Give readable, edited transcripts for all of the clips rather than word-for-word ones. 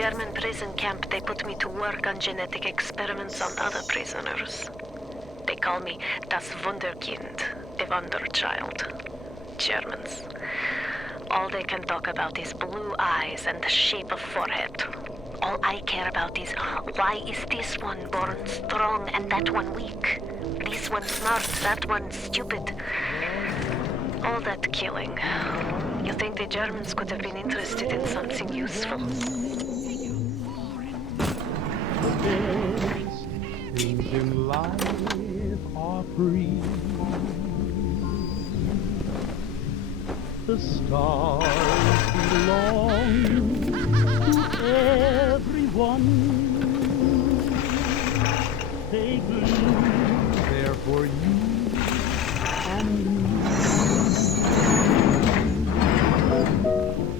German prison camp, they put me to work on genetic experiments on other prisoners. They call me das Wunderkind, the Wonder Child. Germans. All they can talk about is blue eyes and the shape of forehead. All I care about is why is this one born strong and that one weak? This one smart, that one stupid. All that killing. You think the Germans could have been interested in something useful? Things in life are free. The stars belong to everyone. They gleam there for you and me.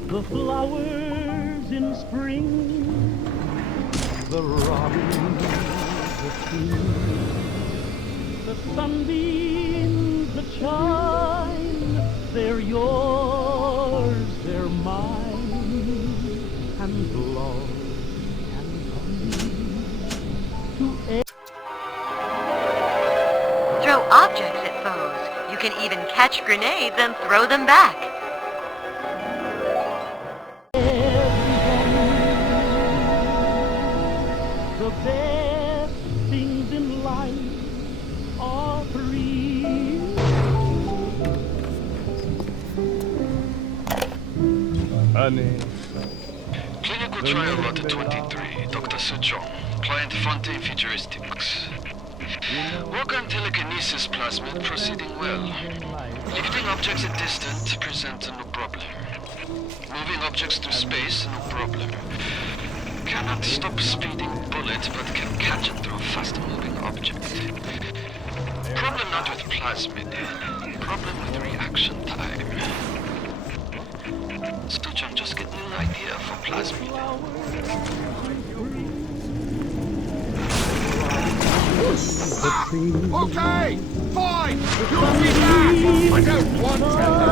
The flowers in spring, the robins that sing, the sunbeams that shine, they're yours, they're mine, and love can come to Throw objects at foes. You can even catch grenades and throw them back. the best things in life are free. Honey. Clinical trial lot 23, Dr. Sejong. Client Fontaine Futuristics. Work on telekinesis plasmid proceeding well. Lifting objects at distance presents no problem. Moving objects through space, no problem. Cannot stop speeding bullet, but can catch and throw fast-moving object. Problem not with plasmid. Problem with reaction time. Sejong just get an idea for plasmid. Okay, fine! You'll be back! I don't want to hurt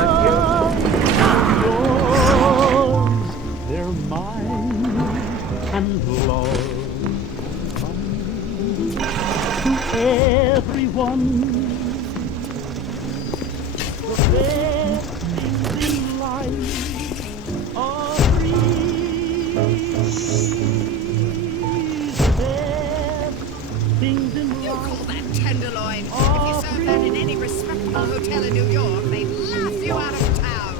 Yours, they're mine, and love to everyone. The best things in life are free. The best things in You life. call that tenderloin? If you serve that in any respectable hotel in New York, they'd laugh you out of town.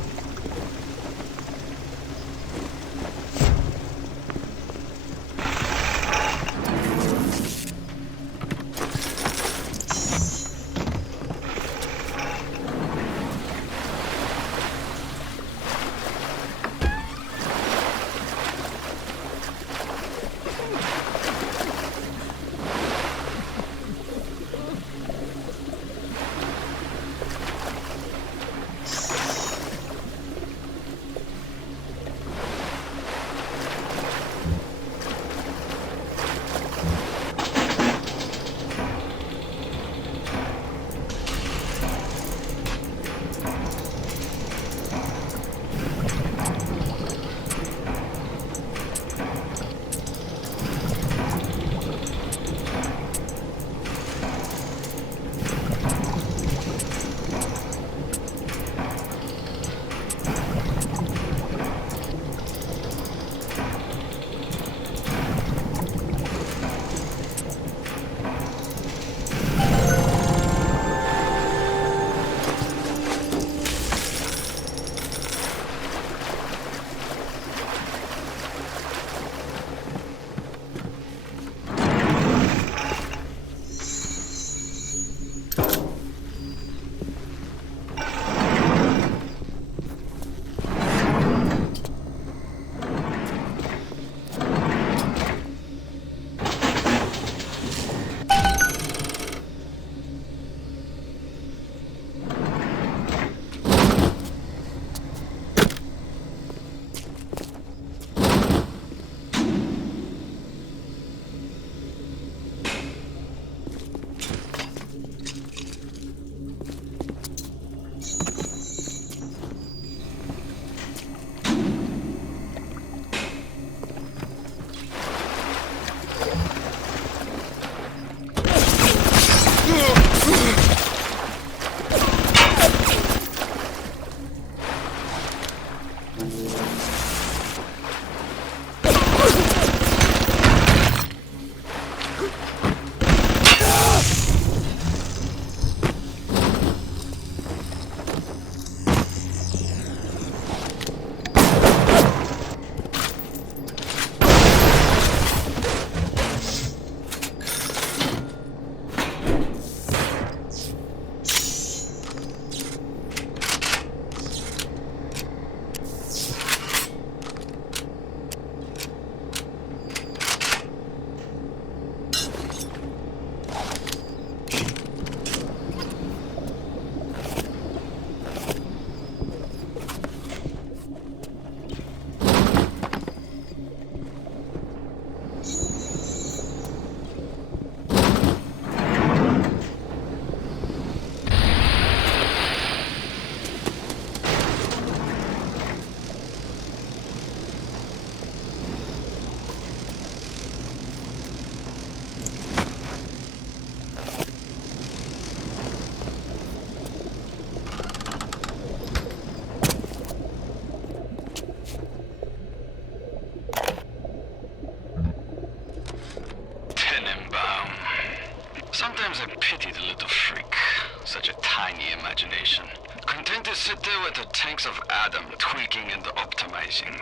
tiny imagination. Content to sit there with the tanks of Adam tweaking and optimizing.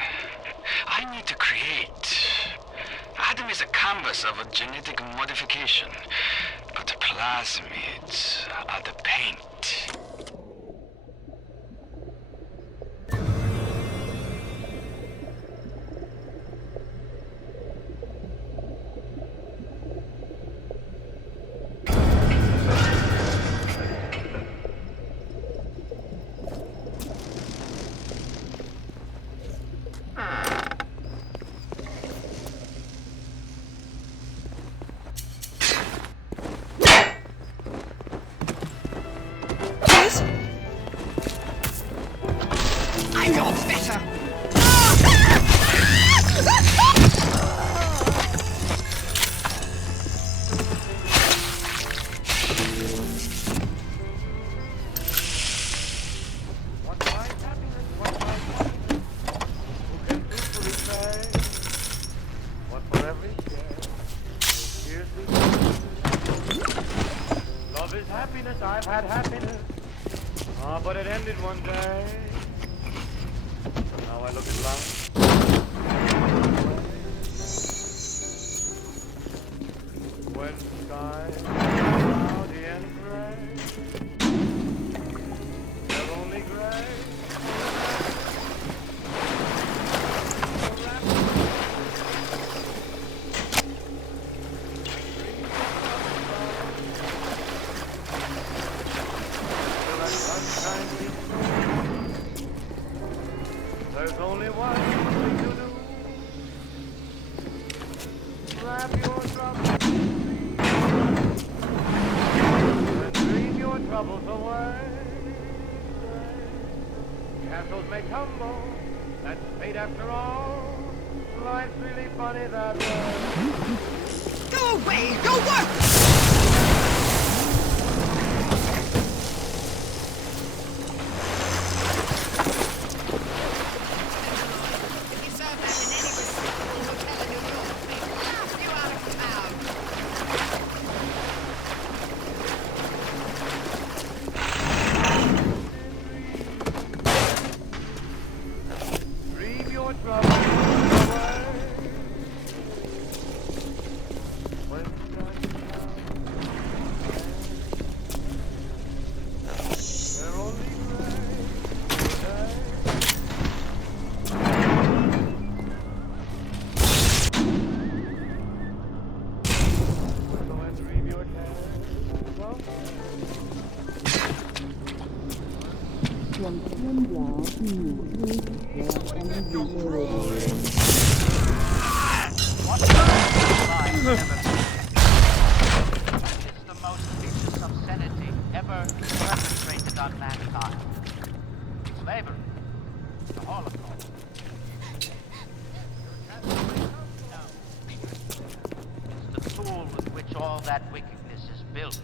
I need to create. Adam is a canvas of a genetic modification, but the plasmids are the paint. I know better. What lies happiness, what lies wonder? Who can truthfully say what for every share here's the love is happiness, I've had happiness. Ah, but it ended one day. Now I look at life. When skies are cloudy and gray, they're only gray. There's only one thing to do. Wrap your troubles and dream your troubles away. Castles may tumble, that's fate after all. Life's really funny that way. Go away! Go work! If you serve that in any respectable hotel in New York, they'd laugh you out of town. Dream your troubles away. When skies are they're only gray. Go and dream your cares away. It's the most vicious obscenity ever perpetrated on mankind. Slavery, the Holocaust. No. It's the tool with which all that wickedness is built.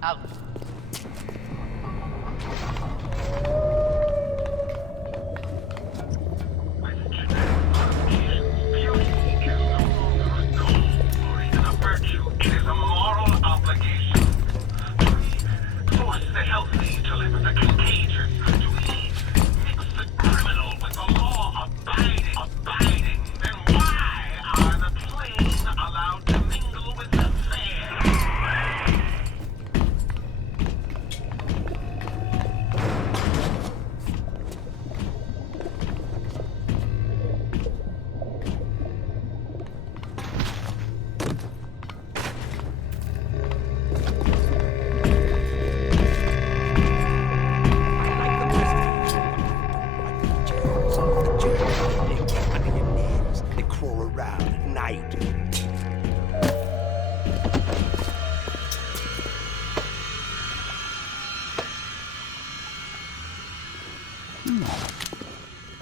Out.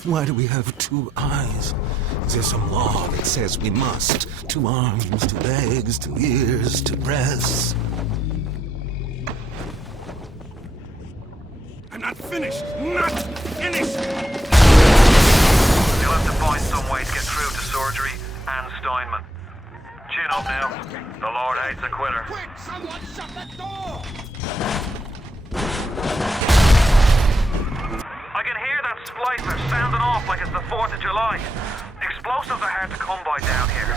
Why do we have two eyes? Is there some law that says we must? Two arms, two legs, two ears, two breasts. I'm not finished! Not finished! You'll have to find someone long way to get through to surgery and Steinman. Chin up now. The Lord hates a quitter. Quick, someone shut the door! I can hear that splicer sounding off like it's the 4th of July. Explosives are hard to come by down here.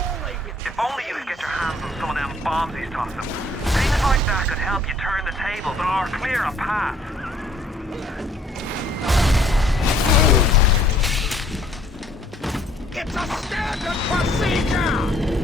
If only you could get your hands on some of them bombs he's tossing. Things like that could help you turn the tables or clear a path. It's a standard procedure!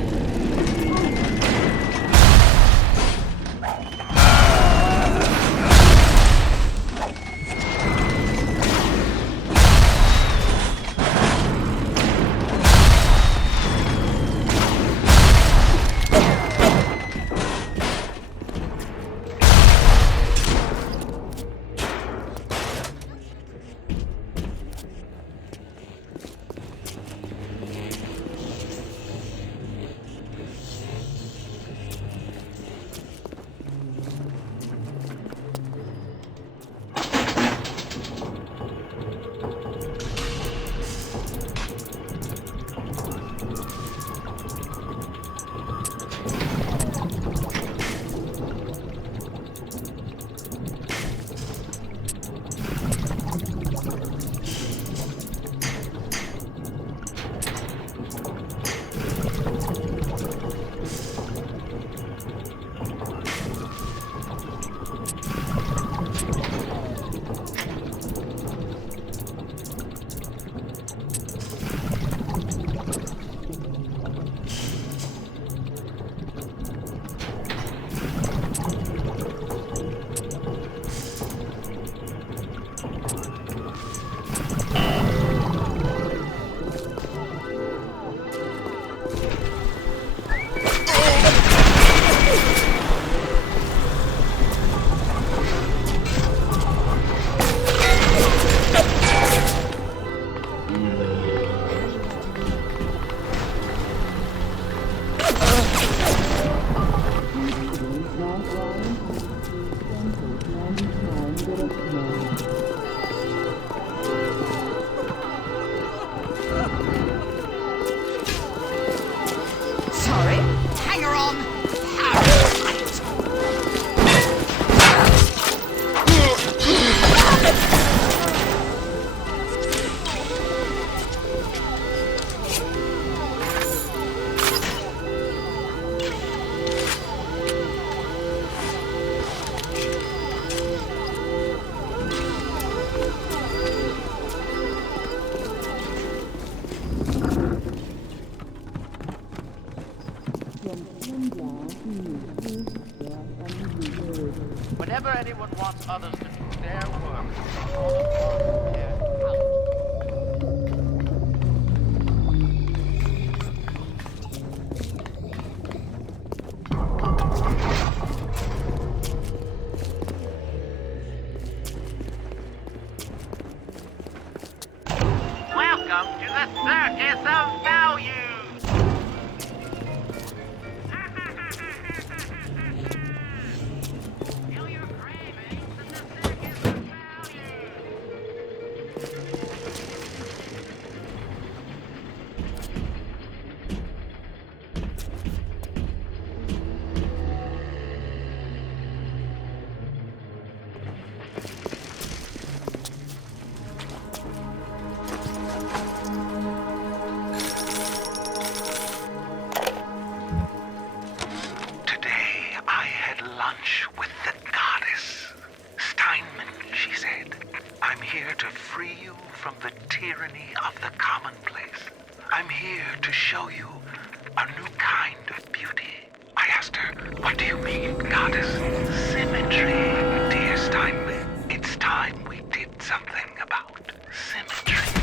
Sorry. Hang her on. Whenever anyone wants others to do their work, all of their out. Welcome to the Circus of Value! Feel your cravings in the Circus of Value! Today I had lunch with the goddess. Steinman, she said, I'm here to free you from the tyranny of the commonplace. I'm here to show you a new kind of beauty. I asked her, what do you mean, goddess? Symmetry, dear Steinman. It's time we did something about symmetry.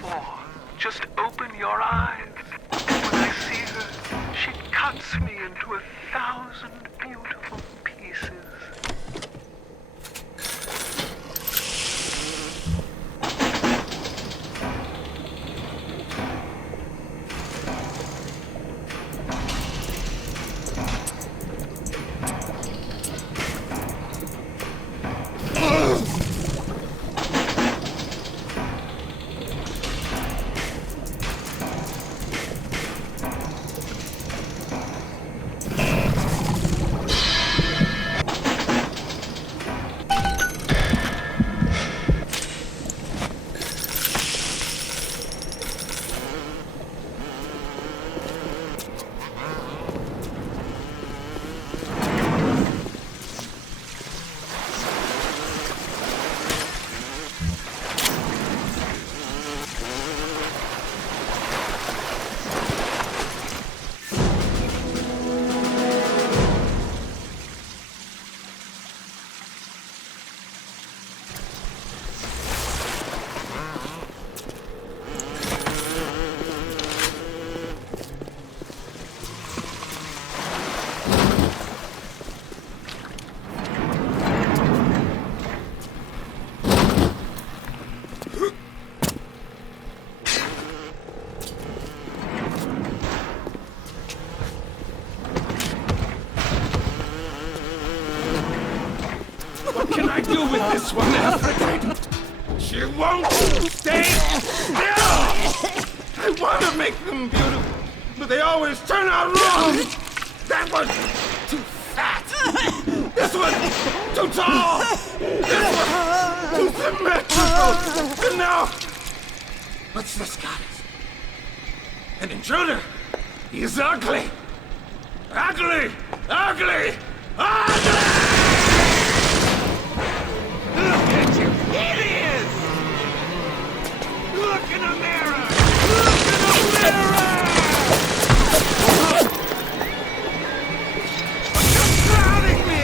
for. Just open your eyes. And when I see her, she cuts me into 1,000 beautiful pieces. What can I do with this one, Aphrodite? She won't stay still! I want to make them beautiful, but they always turn out wrong! That one's too fat! This one's too tall! This one's too symmetrical! And now, what's this goddess? An intruder! He's ugly! Ugly! Ugly! Ugly! Look at you, idiots! Look in the mirror! Look in the mirror! You're crowding me!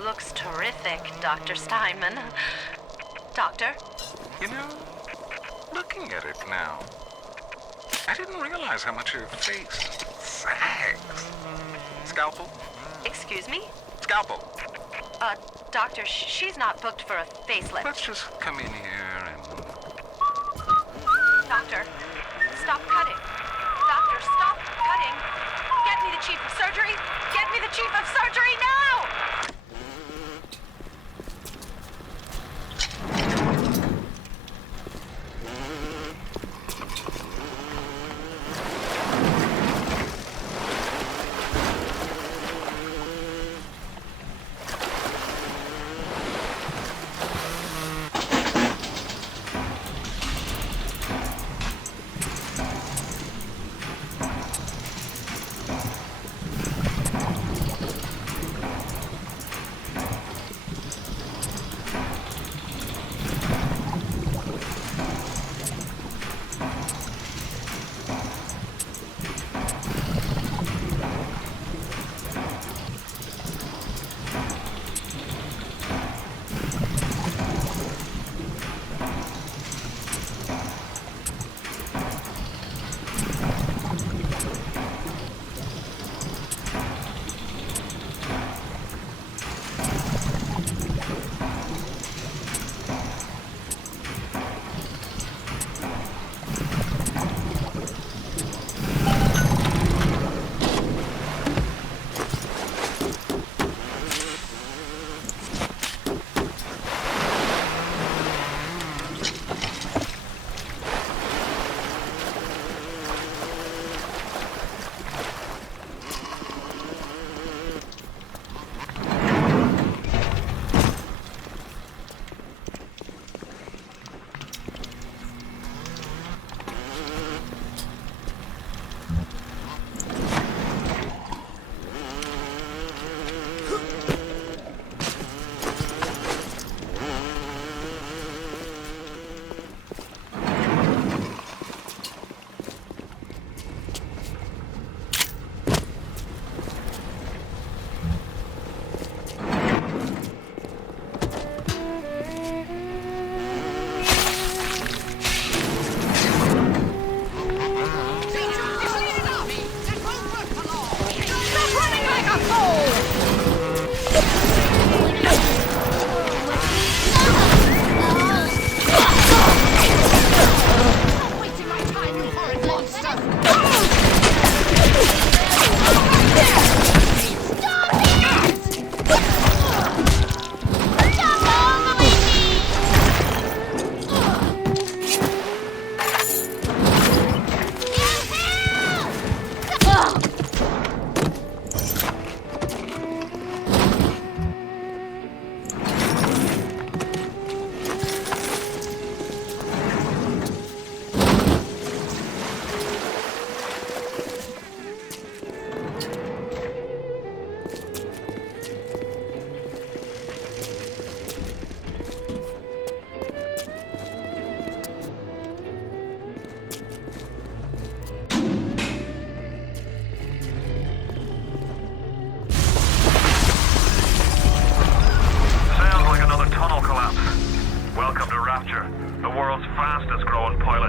Looks terrific, Dr. Steinman. Doctor? You know, looking at it now, I didn't realize how much her face sags. Scalpel? Excuse me? Scalpel. Doctor, she's not booked for a facelift. Let's just come in here and... Doctor, stop cutting. Doctor, stop cutting. Get me the chief of surgery. Get me the chief of surgery now!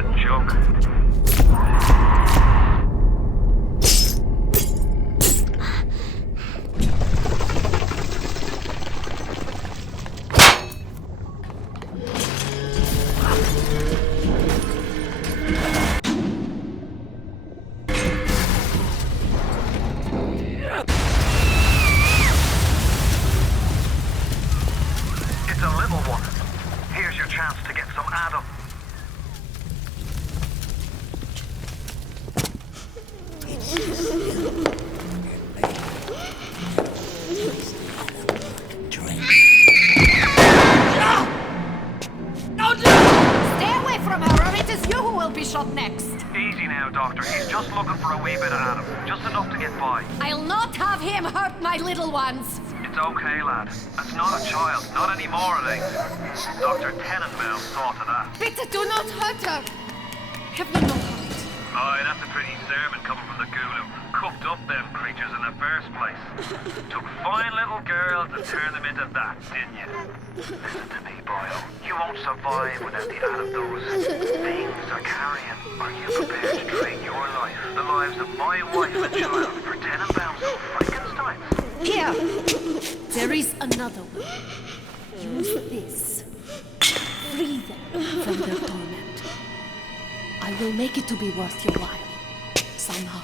a joke. It's a little one. Here's your chance to get some Adam. Stay away from her, or it is you who will be shot next. Easy now, Doctor. He's just looking for a wee bit of Adam. Just enough to get by. I'll not have him hurt my little ones. It's okay, lad. That's not a child. Not anymore, it ain't. Dr. Tenenbaum saw to that. Bitte do not hurt her. Have you no heart? Aye, that's a pretty sermon coming from the ghoul who cooked up them creatures in the first place. Took fine little girls and turned them into that, didn't you? Listen to me, boyo. You won't survive without the Adam those things are carrying. Are you prepared to trade your life, the lives of my wife and child, for Tenenbaum's Frankenstein? Here. There is another way. Use this. Free them from their torment. I will make it to be worth your while. Somehow.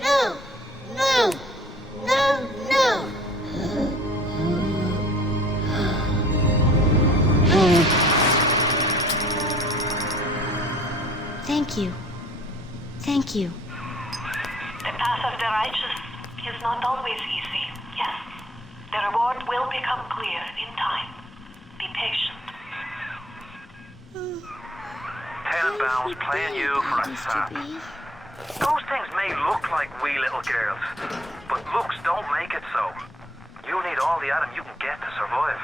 No! No! No! No! Thank you. Thank you. The path of the righteous is not always easy, yes. The reward will become clear in time. Be patient. Tenenbaum's playing you for a sap. Those things may look like wee little girls, but looks don't make it so. You need all the Adam you can get to survive.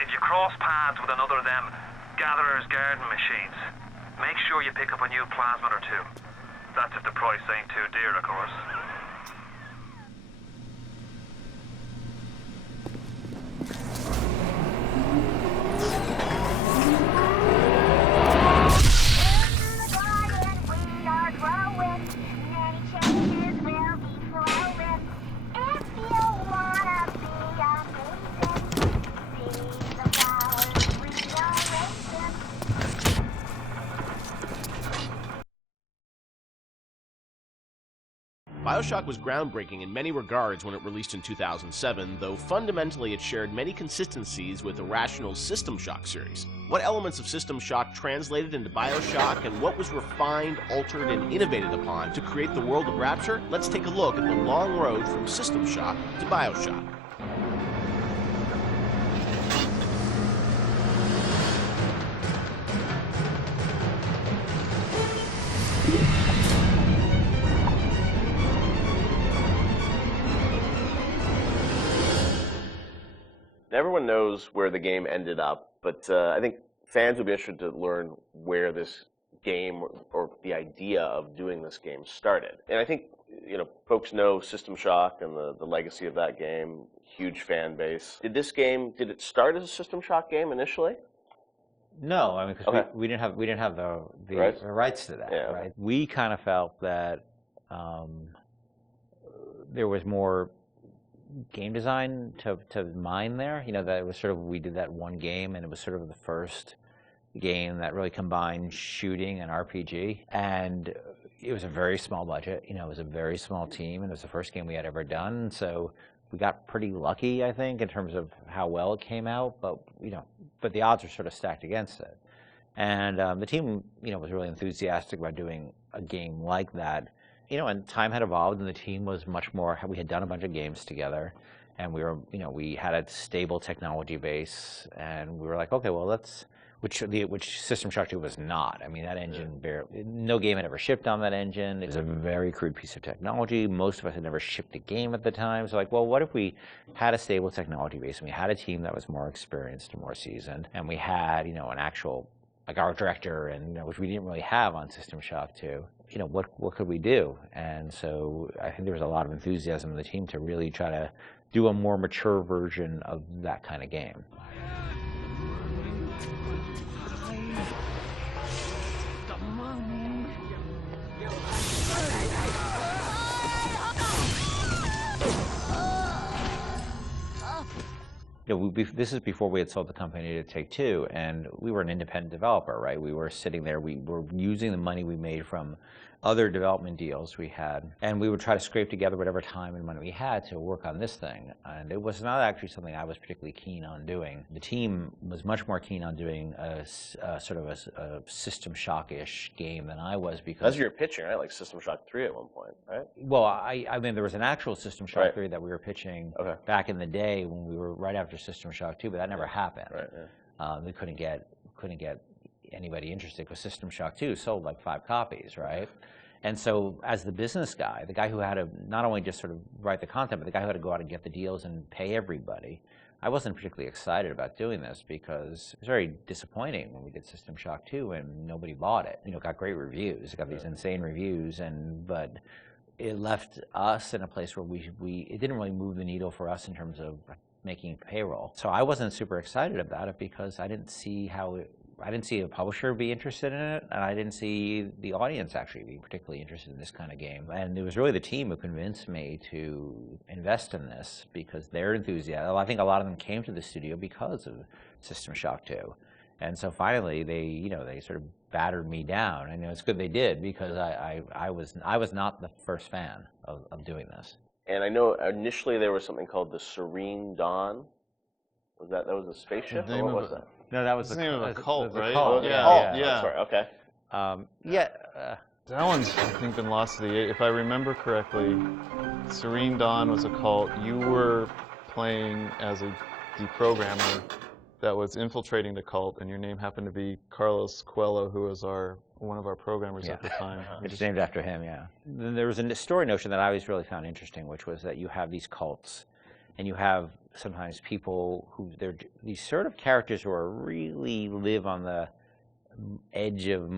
If you cross paths with another of them gatherer's garden machines, make sure you pick up a new plasmid or two. That's if the price ain't too dear, of course. BioShock was groundbreaking in many regards when it released in 2007, though fundamentally it shared many consistencies with Irrational's System Shock series. What elements of System Shock translated into BioShock, and what was refined, altered, and innovated upon to create the world of Rapture? Let's take a look at the long road from System Shock to BioShock. Everyone knows where the game ended up, but I think fans would be interested to learn where this game or the idea of doing this game started. And I think folks know System Shock and the legacy of that game, huge fan base. Did it start as a System Shock game initially? No, I mean, because we didn't have the rights to that, Yeah. right? We kind of felt that there was more game design to mine there. That it was sort of, we did that one game, and it was sort of the first game that really combined shooting and RPG. And it was a very small budget. It was a very small team, and it was the first game we had ever done. So we got pretty lucky, I think, in terms of how well it came out. But but the odds were sort of stacked against it. And the team, was really enthusiastic about doing a game like that. And time had evolved, and the team was much more. We had done a bunch of games together, and we were, we had a stable technology base, and we were like, okay, well, let's which System Shock 2 was not. I mean, that engine, no game had ever shipped on that engine. It was a very crude piece of technology. Most of us had never shipped a game at the time. So like, well, what if we had a stable technology base and we had a team that was more experienced and more seasoned, and we had, an actual, like art director, and which we didn't really have on System Shock 2. What could we do? And so I think there was a lot of enthusiasm in the team to really try to do a more mature version of that kind of game. This is before we had sold the company to Take-Two, and we were an independent developer, right? We were sitting there, we were using the money we made from other development deals we had, and we would try to scrape together whatever time and money we had to work on this thing. And it was not actually something I was particularly keen on doing. The team was much more keen on doing a sort of a System Shock-ish game than I was, because... That's what you were pitching, right? Like System Shock 3 at one point, right? Well, I mean, there was an actual System Shock 3 that we were pitching back in the day when we were right after System Shock 2, but that never happened. Right, we couldn't get anybody interested because System Shock 2 sold like 5 copies, right? And so as the business guy, the guy who had to not only just sort of write the content, but the guy who had to go out and get the deals and pay everybody, I wasn't particularly excited about doing this because it was very disappointing when we did System Shock 2 and nobody bought it. It got great reviews, it got these insane reviews, but it left us in a place where it didn't really move the needle for us in terms of making payroll. So I wasn't super excited about it because I didn't see a publisher be interested in it, and I didn't see the audience actually be particularly interested in this kind of game. And it was really the team who convinced me to invest in this because their enthusiasm. I think a lot of them came to the studio because of System Shock 2. And so finally they sort of battered me down. And it's good they did because I was not the first fan of doing this. And I know initially there was something called the Serene Dawn. That was a spaceship? Or what was that? No, that was the name of a cult, right? Oh, Yeah. That's right. Okay. That one's, I think, been lost to the age. If I remember correctly, Serene Dawn was a cult. You were playing as a deprogrammer that was infiltrating the cult, and your name happened to be Carlos Coelho, who was one of our programmers at the time. It's named after him, yeah. Then there was a story notion that I always really found interesting, which was that you have these cults, and you have sometimes people who they're these sort of characters who are really live on the edge of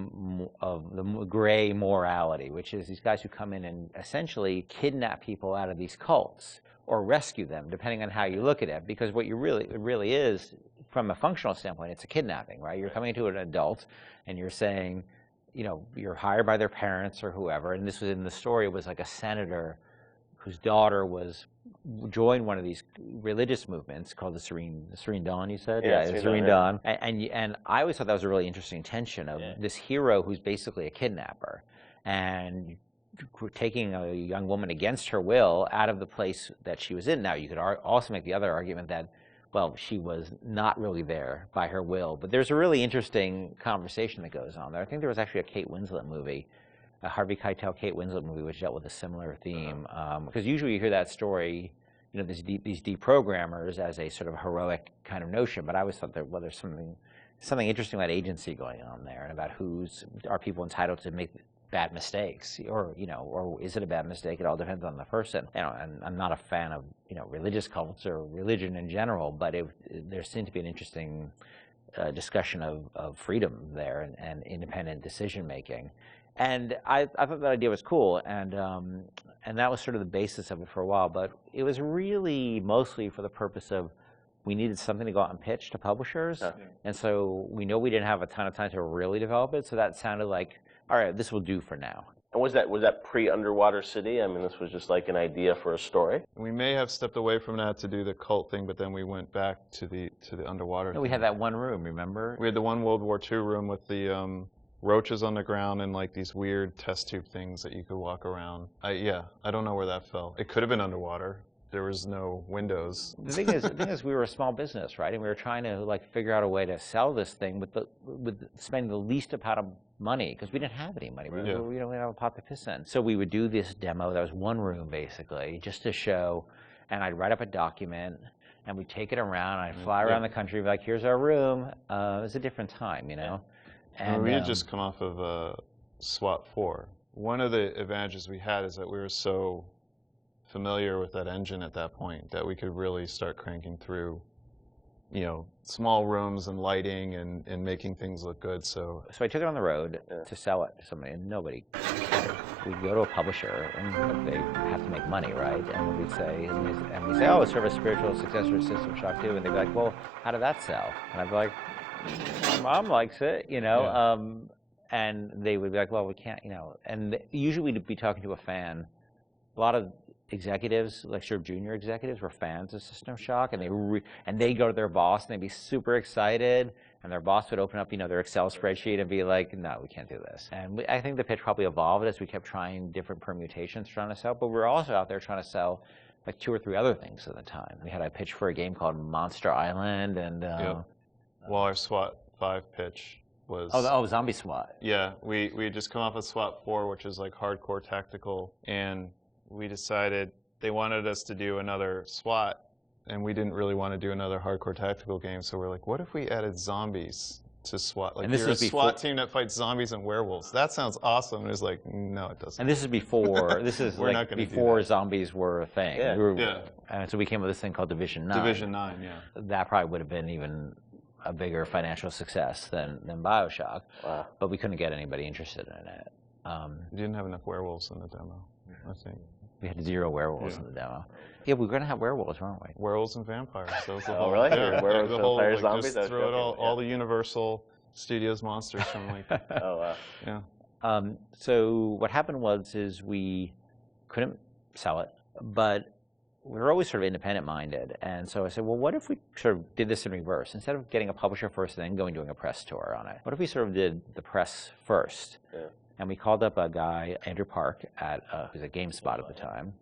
the gray morality, which is these guys who come in and essentially kidnap people out of these cults or rescue them, depending on how you look at it. Because what it really is, from a functional standpoint, it's a kidnapping, right? You're coming to an adult and you're saying, you're hired by their parents or whoever. And this was in the story, it was like a senator whose daughter joined one of these religious movements called the Serene Dawn, you said? Yeah, the Serene Dawn. And I always thought that was a really interesting tension of this hero who's basically a kidnapper and taking a young woman against her will out of the place that she was in. Now, you could also make the other argument that, well, she was not really there by her will. But there's a really interesting conversation that goes on there. I think there was actually a Kate Winslet movie, a Harvey Keitel, Kate Winslet movie, which dealt with a similar theme. Because usually you hear that story, these deprogrammers as a sort of heroic kind of notion. But I always thought that, well, there's something interesting about agency going on there, and about are people entitled to make bad mistakes, or is it a bad mistake? It all depends on the person. And I'm not a fan of religious cults or religion in general, but there seemed to be an interesting discussion of freedom there and independent decision making. And I thought that idea was cool, and that was sort of the basis of it for a while. But it was really mostly for the purpose of we needed something to go out and pitch to publishers, and so we know we didn't have a ton of time to really develop it. So that sounded like, all right, this will do for now. And was that pre-Underwater City? I mean, this was just like an idea for a story. We may have stepped away from that to do the cult thing, but then we went back to the underwater. No, we had that one room, remember? We had the one World War II room with the roaches on the ground and like these weird test tube things that you could walk around. I don't know where that fell. It could have been underwater. There was no windows. The thing is, we were a small business, right? And we were trying to figure out a way to sell this thing with spending the least amount of money, because we didn't have any money. We don't have a pot to piss in. So we would do this demo. That was one room basically, just to show. And I'd write up a document, and we'd take it around, and I'd fly around the country, be like, here's our room. It was a different time, you know? And we had just come off of SWAT 4. One of the advantages we had is that we were so familiar with that engine at that point that we could really start cranking through, you know, small rooms and lighting and making things look good. So I took it on the road to sell it to somebody, and nobody cared. We'd go to a publisher, and they have to make money, right? And we'd say, oh, it's sort of a spiritual successor to System Shock 2, and they'd be like, well, how did that sell? And I'd be like, my mom likes it, you know? And they would be like, well, we can't, you know. And usually we'd be talking to a fan. A lot of executives, like sort of junior executives, were fans of System Shock, and they'd go to their boss and they'd be super excited, and their boss would open up, you know, their Excel spreadsheet and be like, no, we can't do this. And I think the pitch probably evolved as we kept trying different permutations trying to sell, but we were also out there trying to sell like 2 or 3 other things at the time. We had a pitch for a game called Monster Island, and well, our SWAT 5 pitch was Zombie SWAT. Yeah, we had just come off of SWAT 4, which is like hardcore tactical, and we decided they wanted us to do another SWAT, and we didn't really want to do another hardcore tactical game, so we're like, what if we added zombies to SWAT? Like, you're a SWAT team that fights zombies and werewolves. That sounds awesome. And it was like, no, it doesn't. And this is before, like before zombies were a thing. Yeah. And so we came with this thing called Division 9. Division 9, yeah. That probably would have been even a bigger financial success than BioShock. Wow. But we couldn't get anybody interested in it. We didn't have enough werewolves in the demo, I think. We had 0 werewolves in the demo. Yeah, we were going to have werewolves, weren't we? Werewolves and vampires. That was the Oh, really? Werewolves, the whole, vampires, like, zombies? just throw it all the Universal Studios monsters from like... Oh, wow. Yeah. So what happened was we couldn't sell it, but we were always sort of independent-minded. And so I said, well, what if we sort of did this in reverse? Instead of getting a publisher first and then doing a press tour on it, what if we sort of did the press first? Yeah. And we called up a guy, Andrew Park, who was at GameSpot at the time,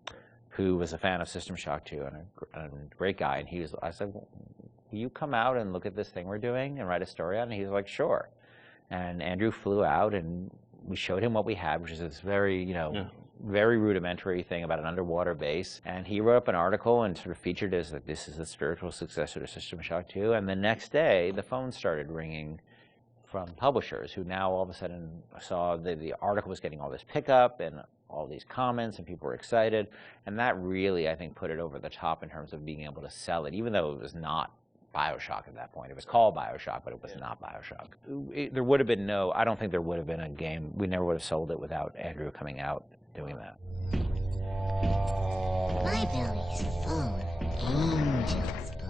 who was a fan of System Shock 2 and a great guy. And I said, well, will you come out and look at this thing we're doing and write a story on it? And he was like, sure. And Andrew flew out, and we showed him what we had, which is this very, you know, very rudimentary thing about an underwater base. And he wrote up an article and sort of featured as like, this is the spiritual successor to System Shock 2. And the next day, the phone started ringing from publishers who now all of a sudden saw the article was getting all this pickup and all these comments, and people were excited. And that really, I think, put it over the top in terms of being able to sell it, even though it was not BioShock at that point. It was called BioShock, but it was not BioShock. There would have been I don't think there would have been a game. We never would have sold it without Andrew coming out doing that. My belly's full of angel's blood.